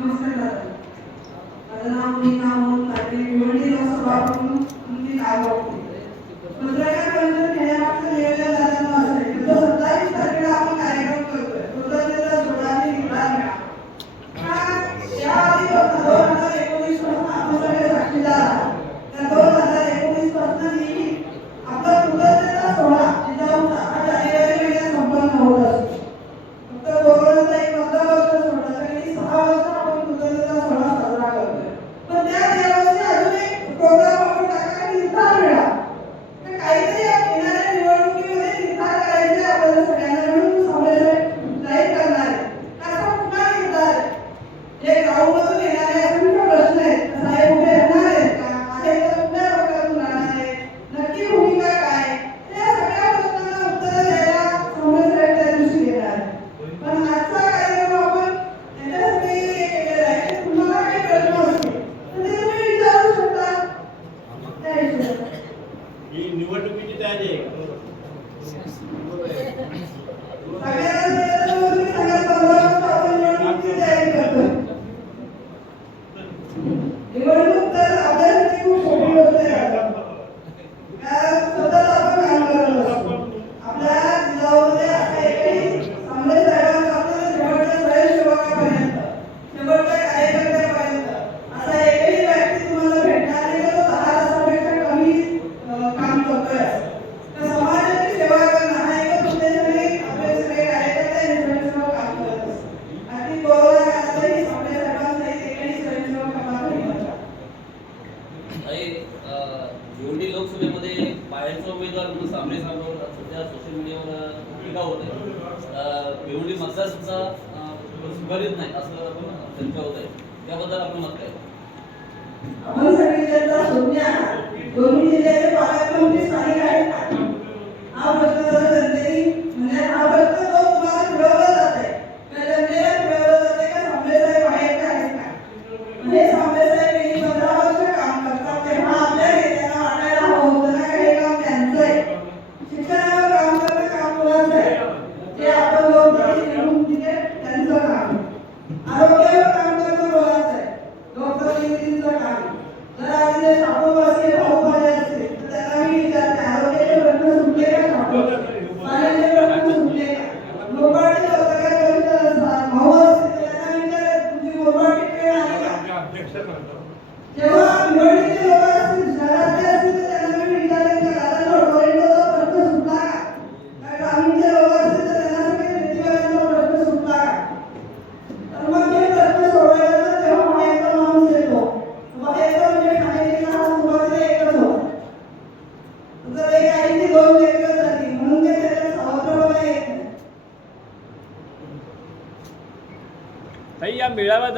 नमस्कार. दादा माझं नाव मी नाव म्हणून भिवंडी लोकसभा म्हणून नाव पत्रकार ही निवडणुकीची तयारी आहे. आयएसचा उमेदवार म्हणून सामने सामोर सध्या सोशल मीडियावर टीका होते भिवडी मतदारसुद्धा सुधारित नाही असं आपण चर्चा होत आहे. त्याबद्दल आपण मत काय? आपण सगळे जनता शोधण्या दोन्ही जिल्ह्याचे पालकमंत्री स्थानिक आहेत.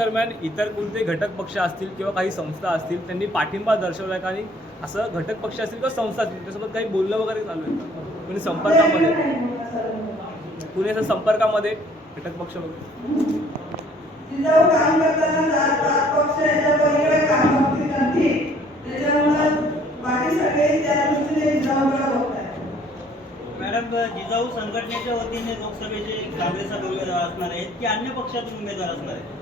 दरम्यान इतर कोणते घटक पक्ष असतील किंवा काही संस्था असतील त्यांनी पाठिंबा दर्शवला का आणि असं घटक पक्ष असतील किंवा संस्था असतील त्यासोबत काही बोलणं वगैरे चालू आहे कुणी म्हणजे संपर्कामध्ये. कुणी असं संपर्कामध्ये घटक पक्ष वगैरे. मॅडम जिजाऊ संघटनेच्या वतीने लोकसभेचे काँग्रेस असणार आहेत की अन्य पक्षातून उमेदवार असणार आहेत?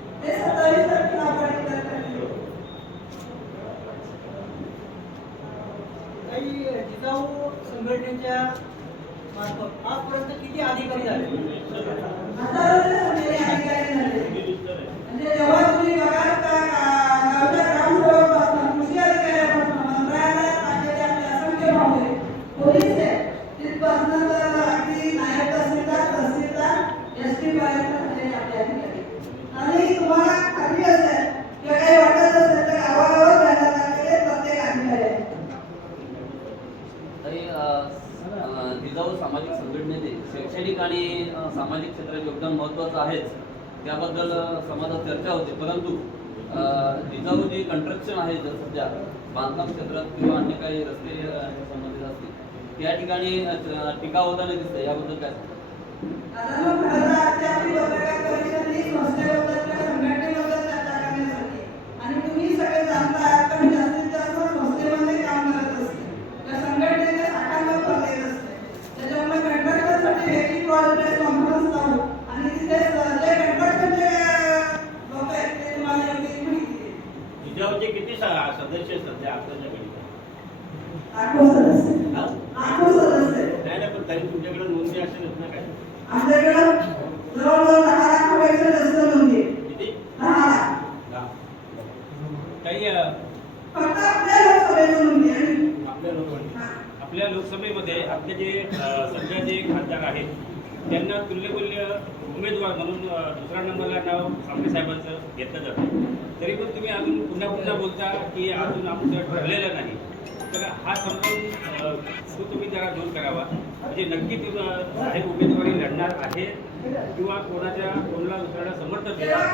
काही जिजाऊ संघटनेच्या मार्फत आजपर्यंत किती अधिकारी झाले आता म्हणजे जेव्हा तुम्ही बघाल चर्चा होती. परंतु रिझर्व जे कंस्ट्रक्शन आहे जर सध्या बांधकाम क्षेत्रात किंवा अन्य काही रस्ते संबंधित असतील त्या ठिकाणी टीका होताना दिसते याबद्दल काय सांगतात आपल्या लोकसभेमध्ये आपले जे सध्या जे खासदार आहेत त्यांना तुल्यबुल्य उमेदवार म्हणून दुसऱ्या नंबरला नाव आपले साहेबांचं घेतलं जातं. तरी पण तुम्ही अजून पुन्हा पुन्हा बोलता की अजून आमचं ठरलेलं नाही. तर हा समजून तो तुम्ही जरा दूर करावा. म्हणजे नक्की तुम्ही साहेब उमेदवारी लढणार आहे किंवा कोणाच्या कोणाला दुसऱ्याला समर्थन देणार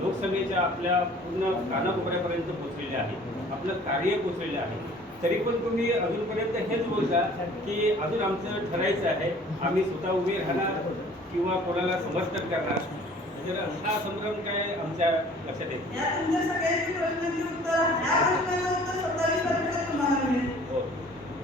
लोकसभेच्या आपल्या पूर्ण कानाकोपऱ्यापर्यंत पोचलेले आहे. आपलं कार्य पोचलेलं आहे. तरी पण तुम्ही अजूनपर्यंत हेच बोलता की अजून आमचं ठरायचं आहे. आम्ही स्वतः उभे राहणार किंवा कोणाला समर्थन करणार. तर हा संभ्रम काय आमच्या लक्षात येत मिळेल. हो.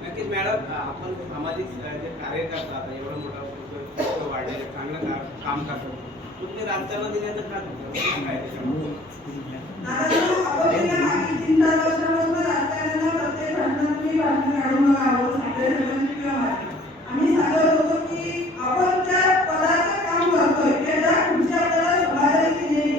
नक्कीच मॅडम आपण सामाजिक जे कार्य करता आता एवढं मोठं वाढलेलं चांगलं काम करतो. तुम्ही राजकारण दिल्याचं? आता आपण. आम्ही सांगत होतो की ज्या पदाचं काम करतोय त्या ज्या खुर्ची आपल्याला दिलेली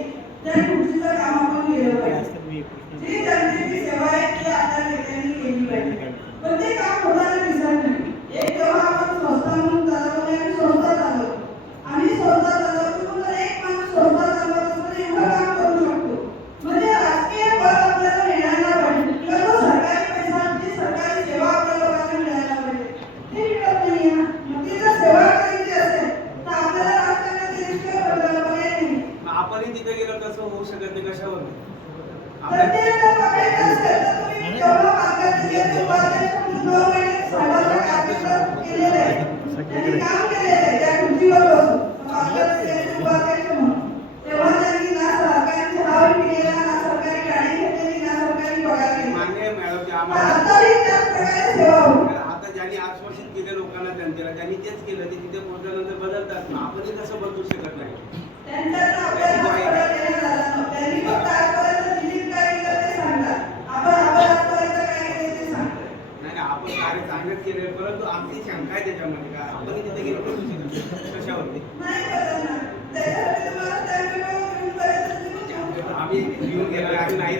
त्या खुर्चीचं काम आपण केलं पाहिजे जी जनतेची सेवा आहे ती आता नेत्यांनी केली पाहिजे पण ते काम होताना दिसत नाही एक जेव्हा आपण संस्था म्हणून चालवली आणि संस्था चालवतो आम्ही संस्था चालवतो पण जर एक माणूस संस्था चालवत असताना एवढं काम करू शकतो म्हणजे राजकीय पद आपल्याला मिळायला पाहिजे किंवा तो सरकारी पैसा जी सरकारी सेवा आपल्या लोकांना मिळायला पाहिजे ते मिळत नाहीये ना मग ती जर सेवा करायची असेल तर आपल्याला राजकारणात गेल्याशिवाय पर्याय नाही मग आपणही तिथे गेलो तसं होऊ शकत नाही कशावर तर ते जर बघायचं असेल तर तुम्ही जेव्हा मार्गदर्शक उपाध्यक्ष म्हणून दोन महिने समाजात कार्यक्रम केलेले आहे. त्यांनी काम केलेलं आहे त्या खुर्चीवर बसून. मार्गदर्शक उपाध्यक्ष म्हणून. तेव्हा त्यांनी ना सरकारी ठराव केलेला, ना सरकारी गाडी घेतलेली, ना सरकारी पगार केला. मान्य आहे मॅडम की पण आम्हाला आताही त्याच प्रकारे सेवा ज्यांनी आश्वासित केलं लोकांना जनतेला. त्यांनी तेच केलं ते तिथे पोहोचल्यानंतर बदलतात. मग आपणही कसं बदलू शकत नाही. त्यांनी काय. आपण काय कार्य चांगलंच परंतु आमची शंका आहे त्याच्यामध्ये का? आपण तिथे गेलो बदलू शकत नाही. कशावरती आम्ही घेऊन गेलो आम्ही नाही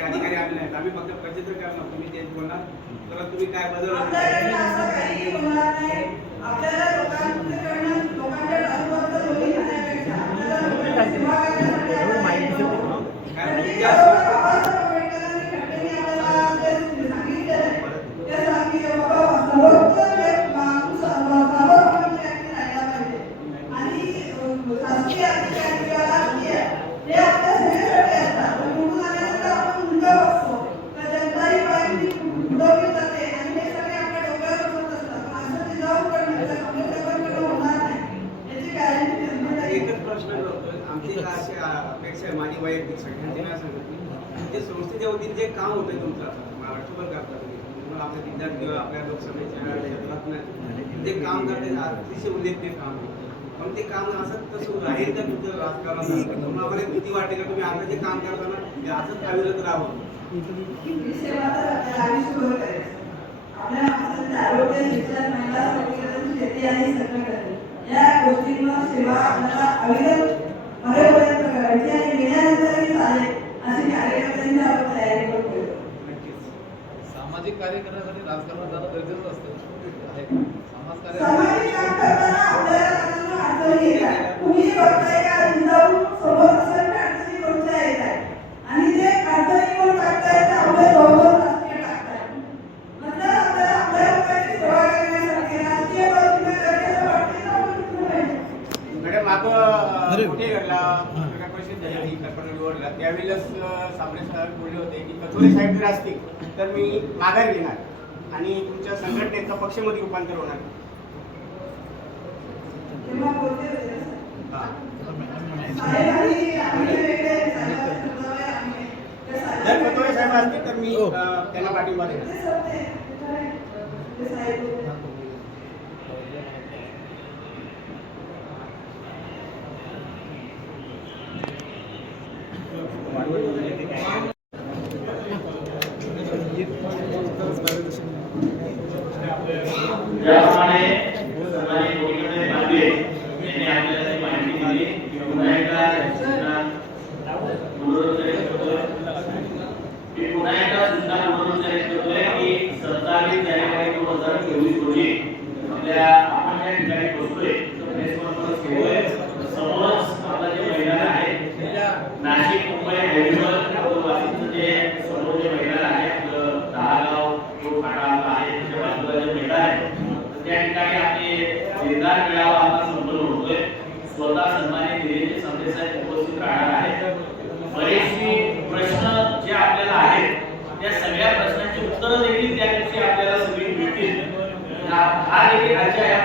आहेत अधिकारी आम्ही नाहीत आम्ही फक्त प्रचित्र करणार तुम्ही तेच बोलणार. तर तुम्ही काय बदल आपल्याकडे असं काही आपल्याला लोकांकडनं लोकांच्या अपेक्षा आहे? माझी वैयक्तिक सगळ्यांची नाही सांगत मी. जे संस्थेच्या वतीने जे काम होतं तुमचं महाराष्ट्रभर करता तुम्ही? आपल्या जिल्ह्यात किंवा आपल्या लोकसभेच्या क्षेत्रात नाही. ते काम करते अतिशय उल्लेखनीय काम आहे. पण ते काम असं तसं राहील का तुमचं राजकारण तुम्हाला भीती वाटते का तुम्ही आता जे काम करताना ते असंच कार्यरत राहावं? आपल्या आरोग्य, शिक्षण, महिला सबलीकरण, शेती आणि संघटन या गोष्टींवर सेवा आपल्याला अविरत मरेपर्यंत करायची आणि गेल्यानंतरही चालेल अशी कार्यकर्त्यांची आपण तयारी करतोय सामाजिक कार्य करण्यासाठी राजकारण जाणं गरजेचं असतं. होती कर्नाटक निवडला. त्यावेळेस साबळे साहेब बोलले होते की कथोरे साहेब जर असतील तर मी माघार घेणार आणि तुमच्या संघटनेचं पक्षमध्ये रूपांतर होणार. सर. हा. जर साहेबांनी- कथोरे साहेब असतील तर मी अं, त्यांना पाठिंबा देणार ते सर ते- ते काय? ते साहेब बोलले. ज्याप्रमाणे सर्वांनी कोणीकडे बांधले यांनी आपल्याला ती माहिती दिली पुन्हा एकदा सूचना पुनरुच्चारित करतोय मी पुन्हा एकदा सूचना पुनरुच्चारित करतोय की सत्तावीस जानेवारी दोन हजार चोवीस रोजी आपल्या आपण ज्या ठिकाणी बसतोय प्रेस कॉन्फरन्स घेतोय समोरच आपला जे मैदान आहे नाशिक मुंबई हायवेवर वाशिमचं जे समोर जे मैदान आहे आपलं दहागाव जो फाटा आपला आहे त्याच्या बाजूला आहे. त्या ठिकाणी आपले निर्धार मेळावा संपन्न होतोय स्वतः सन्मानित निलेश संदेश उपस्थित राहणार आहेत. बरेचसे प्रश्न जे आपल्याला आहेत त्या सगळ्या प्रश्नांची उत्तरं देखील त्या दिवशी आपल्याला सगळी मिळतील. हा हा देखील आजच्या या